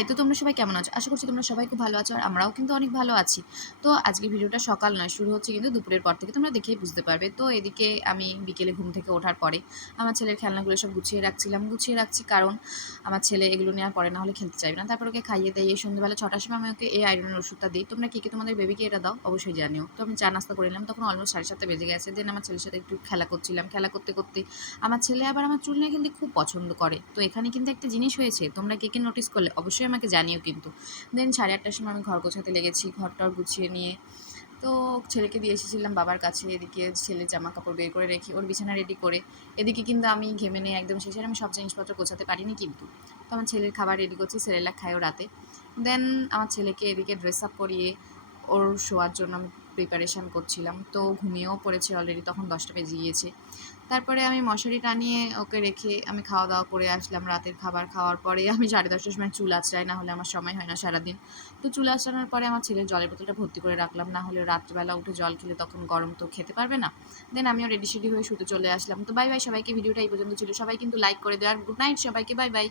High, তো তোমরা সবাই কেমন আছো? আশা করছি তোমরা সবাই খুব ভালো আছো আর আমরাও কিন্তু অনেক ভালো আছি। তো আজকে ভিডিওটা সকাল নয়, শুরু হচ্ছে কিন্তু দুপুরের পর থেকে, তোমরা দেখেই বুঝতে পারবে। তো এদিকে আমি বিকেলে ঘুম থেকে ওঠার পরে আমার ছেলের খেলনাগুলো সব গুছিয়ে রাখছি কারণ আমার ছেলে এগুলো নিয়ে আর পরে না হলে খেলতে চাইবে না। তারপর ওকে খাইয়ে দাইয়ে সন্ধ্যেবেলা ৬টার সময় আমি ওকে এই আয়রনের ওষুধটা দিই। তোমরা কে তোমাদের বেবিকে এটা দাও অবশ্যই জানিও। তো আমি চা নাস্তা করে নিলাম, তখন অলমোস্ট ৭:৩০ বেজে গেছে। দেন আমার ছেলের সাথে একটু খেলা করছিলাম। খেলা করতে করতে আমার ছেলে আবার আমার চুল নিয়ে খেলতে খুব পছন্দ করে। তো এখানে কিন্তু একটা জিনিস হয়েছে, তোমরা কে নোটিস করলে অবশ্যই আমাকে জানিও কিন্তু। দেন 8:30টার সময় আমি ঘর গোছাতে লেগেছি, ঘরটর গুছিয়ে নিয়ে তো ছেলেকে দিয়ে এসেছিলাম বাবার কাছে। এদিকে ছেলের জামা কাপড় বের করে রেখে ওর বিছানা রেডি করে, এদিকে কিন্তু আমি ঘেমে নিয়ে একদম শেষে আমি সব জিনিসপত্র গোছাতে পারিনি কিন্তু। তো আমার ছেলের খাবার রেডি করছি, সেরেলাক খায়ও রাতে। দেন আমার ছেলেকে এদিকে ড্রেস আপ করিয়ে ওর শোয়ার জন্য আমি প্রিপারেশান করছিলাম। তো ঘুমিয়েও পড়েছে অলরেডি, তখন 10টা বেজে গিয়েছে। তারপরে আমি মশারি টানিয়ে ওকে রেখে আমি খাওয়া দাওয়া করে আসলাম। রাতের খাবার খাওয়ার পরে আমি 10:30টার সময় চুল আঁচড়াই, না হলে আমার সময় হয় না সারাদিন। তো চুল আঁচড়ানোর পরে আমার ছেলের জলের বোতলটা ভর্তি করে রাখলাম, না হলে রাত্রিবেলা উঠে জল খেলে তখন গরম তো খেতে পারবে না। দেন আমিও রেডি সেডি হয়ে শুতে চলে আসলাম। তো বাই বাই সবাইকে, ভিডিওটা এই পর্যন্ত ছিল। সবাই কিন্তু লাইক করে দেওয়ার, গুড নাইট সবাইকে, বাই বাই।